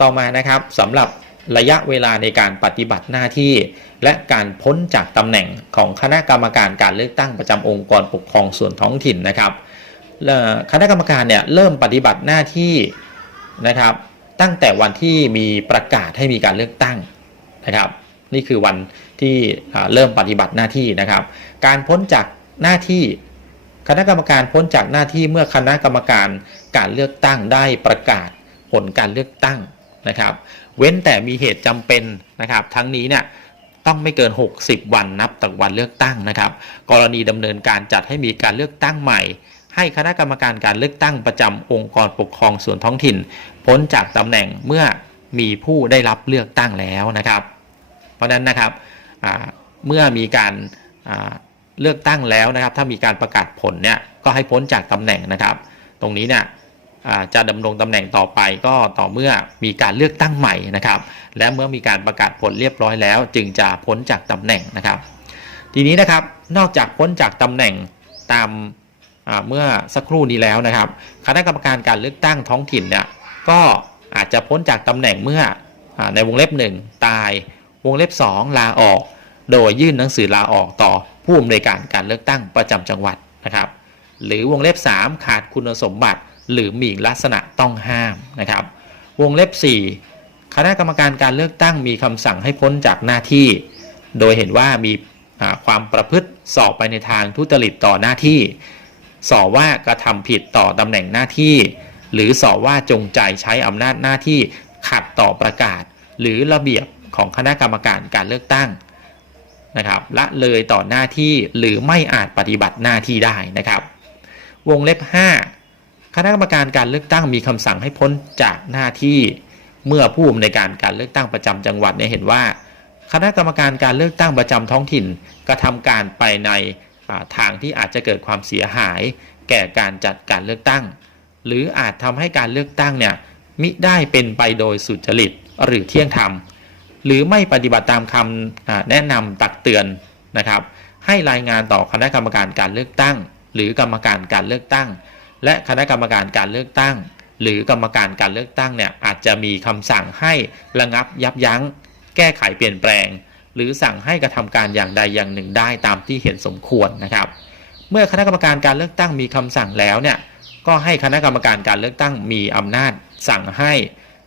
ต่อมานะครับสำหรับระยะเวลาในการปฏิบัติหน้าที่ และการพ้นจากตำแหน่งของคณะกรรมการการเลือกตั้งประจำองค์กรปกครองส่วนท้องถิ่นนะครับคณะกรรมการเนี่ยเริ่มปฏิบัติหน้าที่นะครับ ตั้งแต่วันที่มีประกาศให้มีการเลือกตั้งนะครับ นี่คือวันที่เริ่มปฏิบัติหน้าที่นะครับ การพ้นจากหน้าที่คณะกรรมการพ้นจากหน้าที่เมื่อคณะกรรมการการเลือกตั้งได้ประกาศผลการเลือกตั้ง นะครับ เว้นแต่มีเหตุจำเป็นนะครับ ทั้งนี้เนี่ยต้องไม่เกิน 60 วันนับจากวันเลือกตั้งนะครับ กรณีดำเนินการจัดให้มีการเลือกตั้งใหม่ ให้คณะกรรมการการเลือกตั้งประจำองค์กรปกครองส่วนท้องถิ่น พ้นจากตำแหน่งเมื่อมีผู้ได้รับเลือกตั้งแล้วนะครับ เพราะฉะนั้นนะครับเมื่อมีการเลือกตั้งแล้วนะครับ ถ้ามีการประกาศผลเนี่ยก็ให้พ้นจากตำแหน่งนะครับ ตรงนี้เนี่ย จะดำรงตำแหน่งต่อไปก็ต่อเมื่อมีการเลือกตั้งใหม่นะครับ และเมื่อมีการประกาศผลเรียบร้อยแล้ว จึงจะพ้นจากตำแหน่งนะครับ ทีนี้นะครับนอกจากพ้นจากตำแหน่งตามเมื่อสักครู่นี้แล้วนะครับคณะกรรมการการเลือกตั้งท้องถิ่นเนี่ยก็อาจจะพ้นจากตำแหน่งเมื่ออในวงเล็บ 1 ตายวงเล็บ 2 ลาออก โดยยื่นหนังสือลาออกต่อผู้อำนวยการการเลือกตั้งประจำจังหวัดนะครับ หรือวงเล็บ 3 ขาดคุณสมบัติ หรือมีลักษณะต้องห้ามนะครับ วงเล็บ 4 คณะกรรมการการเลือกตั้งมีคำสั่งให้พ้นจากหน้าที่ โดยเห็นว่ามีความประพฤติสอบไปในทางทุจริตต่อหน้าที่ สอบว่ากระทำผิดต่อตำแหน่งหน้าที่ หรือสอบว่าจงใจใช้อำนาจหน้าที่ขัดต่อประกาศ หรือระเบียบของคณะกรรมการการเลือกตั้งนะครับละเลยต่อหน้าที่หรือไม่อาจปฏิบัติหน้าที่ได้นะครับ วงเล็บ 5 คณะกรรมการการเลือกตั้งมีคำสั่งให้พ้นจากหน้าที่เมื่อผู้อำนวยการการเลือกตั้งประจำจังหวัดเนี่ยเห็นว่า คณะกรรมการการเลือกตั้งประจำท้องถิ่นกระทำการไปในทางที่อาจจะเกิดความเสียหาย แก่การจัดการเลือกตั้ง หรืออาจทำให้การเลือกตั้งเนี่ยมิได้เป็นไปโดยสุจริตหรือเที่ยงธรรม หรือไม่ปฏิบัติตามคำอ่าแนะนำตักเตือนนะครับ ให้รายงานต่อคณะกรรมการการเลือกตั้ง หรือกรรมการการเลือกตั้ง และคณะกรรมการการเลือกตั้ง หรือกรรมการการเลือกตั้งเนี่ยอาจจะมีคำสั่งให้ระงับยับยั้ง แก้ไขเปลี่ยนแปลง หรือสั่งให้กระทำการอย่างใดอย่างหนึ่งได้ตามที่เห็นสมควรนะครับ เมื่อคณะกรรมการการเลือกตั้งมีคำสั่งแล้วเนี่ยก็ให้คณะกรรมการการเลือกตั้งมีอำนาจ สั่งให้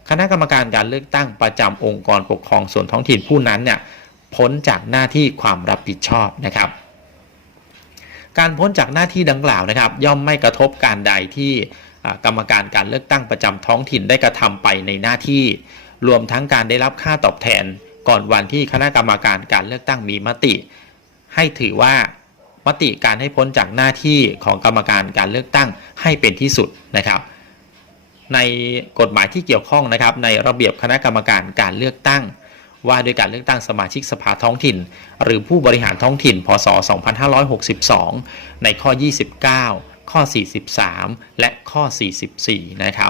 คณะกรรมการการเลือกตั้งประจำองค์กรปกครองส่วนท้องถิ่นผู้นั้นเนี่ยพ้นจากหน้าที่ความรับผิดชอบนะครับ การพ้นจากหน้าที่ดังกล่าวนะครับ ย่อมไม่กระทบการใดที่กรรมการการเลือกตั้งประจำท้องถิ่นได้กระทำไปในหน้าที่ รวมทั้งการได้รับค่าตอบแทน ก่อนวันที่คณะกรรมการการเลือกตั้งมีมติ ให้ถือว่ามติการให้พ้นจากหน้าที่ของกรรมการการเลือกตั้งให้เป็นที่สุดนะครับ ในกฎหมายที่เกี่ยวข้องนะครับ ในระเบียบคณะกรรมการการเลือกตั้ง ว่าด้วยการเลือกตั้งสมาชิกสภาท้องถิ่น หรือผู้บริหารท้องถิ่น พศ 2562 ในข้อ 29 ข้อ 43 และข้อ 44 นะครับ